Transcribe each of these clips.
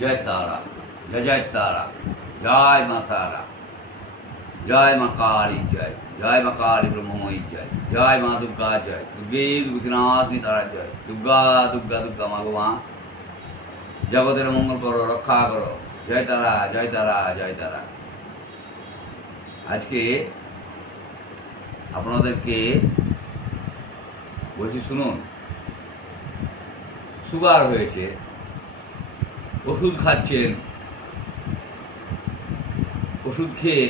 জয় তারা, জয় জয় তারা, জয় মা তারা, জয় মা কালী জয়, জয় মা কালী ব্রহ্মময়ী জয়, জয় মা দুর্গা জয়, দুর্গে দুর্গনাশিনী তারা জয়, দুর্গা দুর্গা দুর্গা মা গো মা, জগতের মঙ্গল করো, রক্ষা করো, জয় তারা, জয় তারা, জয় তারা। আজকে আপনাদেরকে বলছি শুনুন, সুগার হয়েছে, ওষুধ খাচ্ছেন, ওষুধ খেয়ে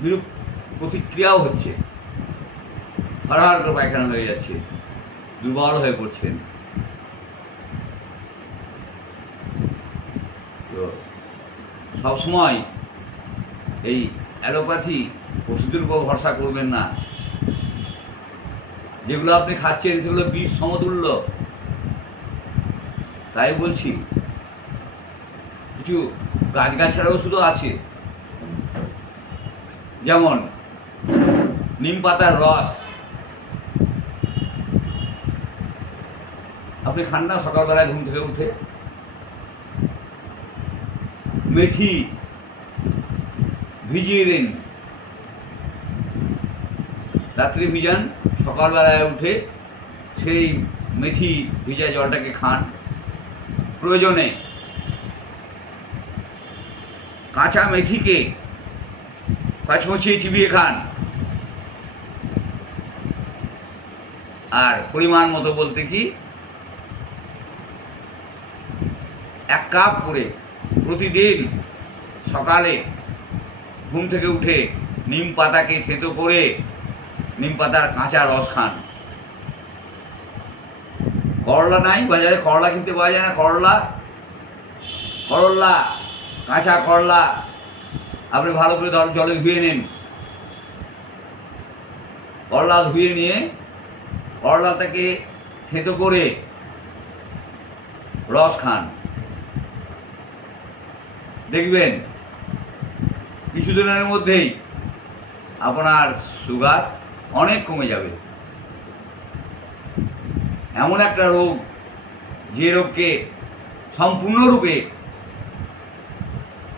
বিরূপ প্রতিক্রিয়াও হচ্ছে, হাড় করে পায়খানা হয়ে যাচ্ছে, দুর্বল হয়ে পড়ছেন। তো সবসময় এই অ্যালোপ্যাথি ওষুধের উপর ভরসা করবেন না। যেগুলো আপনি খাচ্ছেন সেগুলো বিষ সমতুল্য। তাই বলছি, কিছু গাছগাছারা ওষুধও আছে, যেমন নিম পাতার রস আপনি খান না সকালবেলায় ঘুম থেকে উঠে। মেথি ভিজিয়ে দিন, রাত্রি ভিজান, সকালবেলায় উঠে সেই মেথি ভিজা জলটাকে খান। প্রয়োজনে কাঁচা মেথিকে কচকচিয়ে চিবিয়ে খান। আর পরিমাণ মতো বলতে কি, 1 কাপ করে প্রতিদিন সকালে ঘুম থেকে উঠে নিম পাতাকে থেঁতো করে নিম পাতার কাঁচা রস খান। করলা নাই বাজারে, করলা কিনতে পাওয়া যায় না, করলা কাঁচা করলা আপনি ভালো করে জলে ধুয়ে নিন। করলা ধুয়ে নিয়ে করলাটাকে থেঁতো করে রস খান। দেখবেন কিছুদিনের মধ্যেই আপনার সুগার অনেক কমে যাবে। এমন একটা রোগ, যে রোগকে সম্পূর্ণরূপে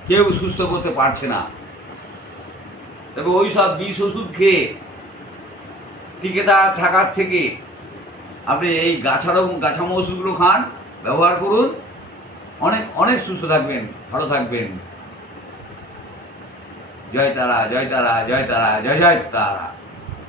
কেউ সুস্থ করতে পারছে না, তবে ওই সব বিষ ওষুধ খেয়ে টিকে থাকার থেকে আপনি এই গাছামো ওষুধগুলো খান, ব্যবহার করুন, অনেক অনেক সুস্থ থাকবেন, ভালো থাকবেন। জয় তারা, জয় তারা, জয় তারা, জয় জয় তারা।